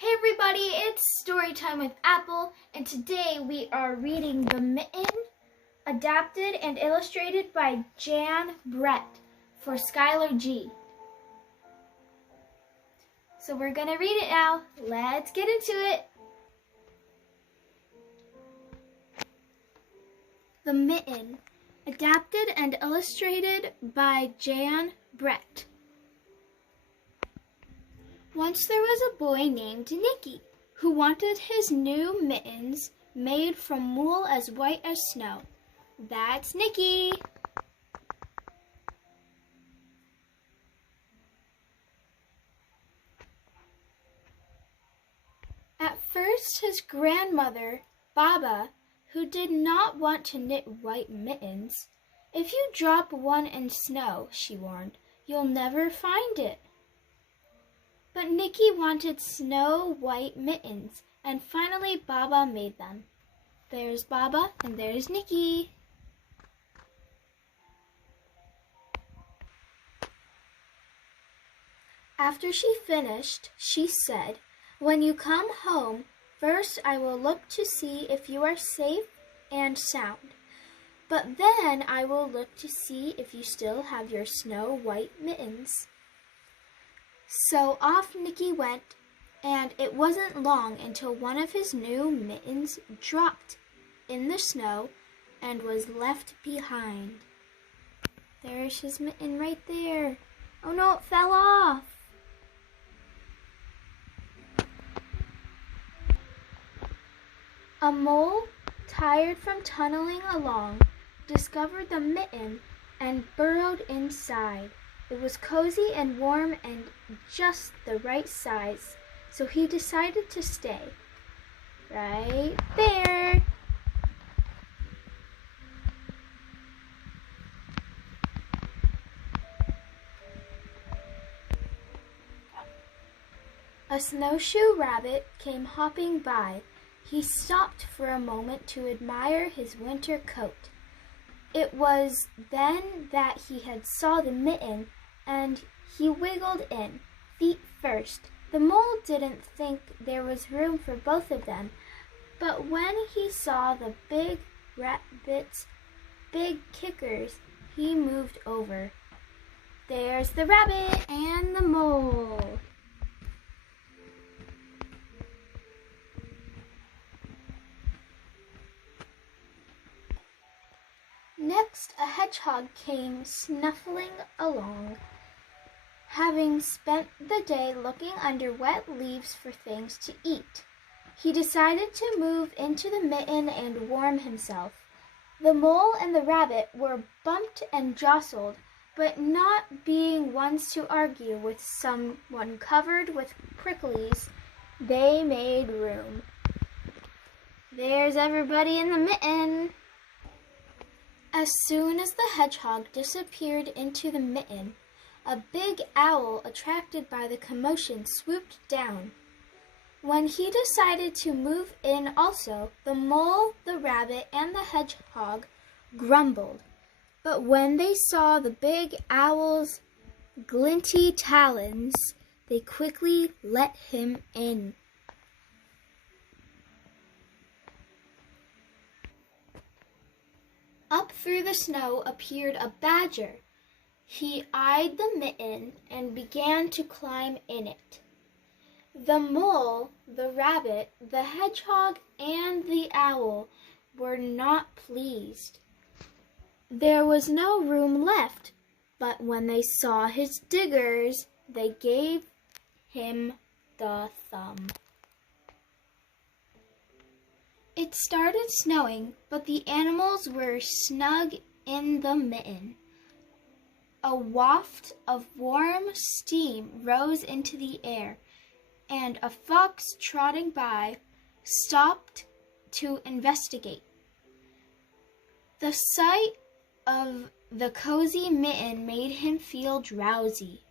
Hey everybody, it's Storytime with Apple, and today we are reading The Mitten, adapted and illustrated by Jan Brett for Skylar G. So we're going to read it now. Let's get into it. The Mitten, adapted and illustrated by Jan Brett. Once there was a boy named Nicky who wanted his new mittens made from wool as white as snow. That's Nicky. At first, his grandmother, Baba, who did not want to knit white mittens. If you drop one in snow, she warned, you'll never find it. But Nicky wanted snow-white mittens, and finally Baba made them. There's Baba, and there's Nicky. After she finished, she said, "When you come home, first I will look to see if you are safe and sound. But then I will look to see if you still have your snow-white mittens." So off Nicky went, and it wasn't long until one of his new mittens dropped in the snow and was left behind. There's his mitten right there. Oh no, it fell off. A mole, tired from tunneling along, discovered the mitten and burrowed inside. It was cozy and warm and just the right size, so he decided to stay right there. A snowshoe rabbit came hopping by. He stopped for a moment to admire his winter coat. It was then that he had saw the mitten, and he wiggled in, feet first. The mole didn't think there was room for both of them, but when he saw the big rabbit's big kickers, he moved over. There's the rabbit and the mole. Next, a hedgehog came snuffling along. Having spent the day looking under wet leaves for things to eat, he decided to move into the mitten and warm himself. The mole and the rabbit were bumped and jostled, but not being ones to argue with someone covered with pricklies, they made room. There's everybody in the mitten. As soon as the hedgehog disappeared into the mitten, a big owl, attracted by the commotion, swooped down. When he decided to move in also, the mole, the rabbit, and the hedgehog grumbled. But when they saw the big owl's glinty talons, they quickly let him in. Up through the snow appeared a badger. He eyed the mitten and began to climb in it. The mole, the rabbit, the hedgehog, and the owl were not pleased. There was no room left, but when they saw his diggers, they gave him the thumb. It started snowing, but the animals were snug in the mitten. A waft of warm steam rose into the air, and a fox trotting by stopped to investigate. The sight of the cozy mitten made him feel drowsy.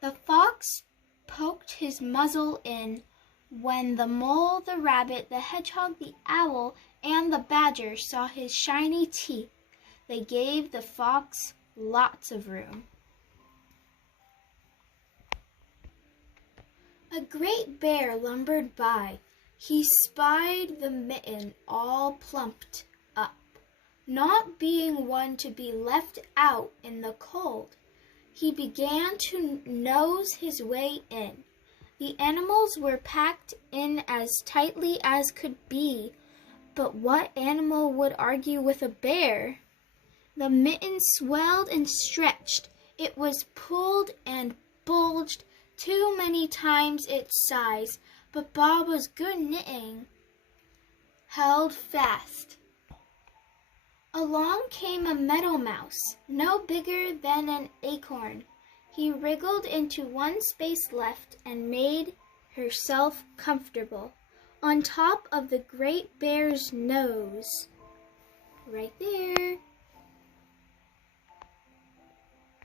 The fox poked his muzzle in. When the mole, the rabbit, the hedgehog, the owl, and the badger saw his shiny teeth, they gave the fox lots of room. A great bear lumbered by. He spied the Mitten all plumped up, not being one to be left out in the cold. He began to nose his way in. The animals were packed in as tightly as could be, but what animal would argue with a bear? The Mitten swelled and stretched. It was pulled and bulged too many times its size, but Baba's good knitting held fast. Along came a meadow mouse, no bigger than an acorn. He wriggled into one space left and made herself comfortable on top of the great bear's nose. Right there.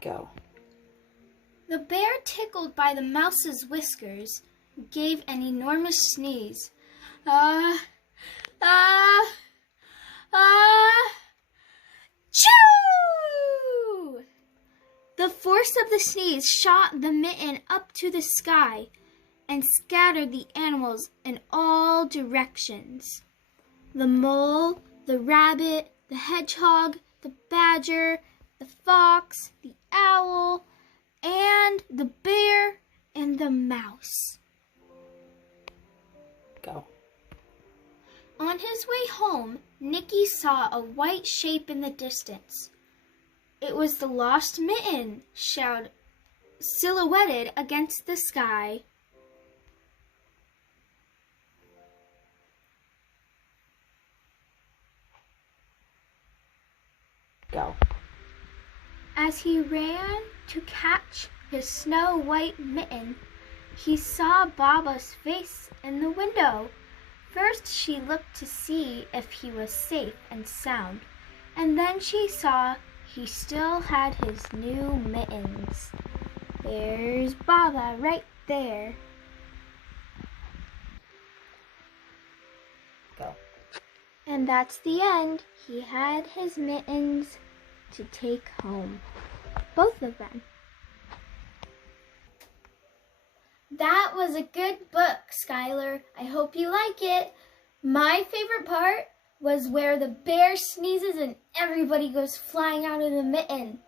Go. The bear, tickled by the mouse's whiskers, gave an enormous sneeze. Ah! Choo! The force of the sneeze shot the Mitten up to the sky and scattered the animals in all directions. The mole, the rabbit, the hedgehog, the badger, the fox, the owl, and the bear and the mouse. Go. On his way home, Nicky saw a white shape in the distance. It was the lost Mitten, silhouetted against the sky. Go. As he ran to catch his snow-white Mitten, he saw Baba's face in the window. First she looked to see if he was safe and sound, and then she saw he still had his new mittens. There's Baba right there. Go. And that's the end. He had his mittens to take home. Both of them. That was a good book, Skylar. I hope you like it. My favorite part was where the bear sneezes and everybody goes flying out of the mitten.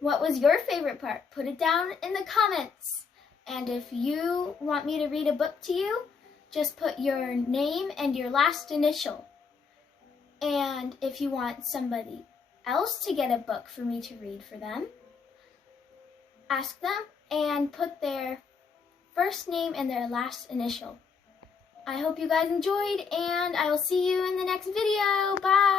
What was your favorite part? Put it down in the comments. And if you want me to read a book to you, just put your name and your last initial. And if you want somebody else to get a book for me to read for them, ask them and put their first name and their last initial. I hope you guys enjoyed, and I will see you in the next video. Bye!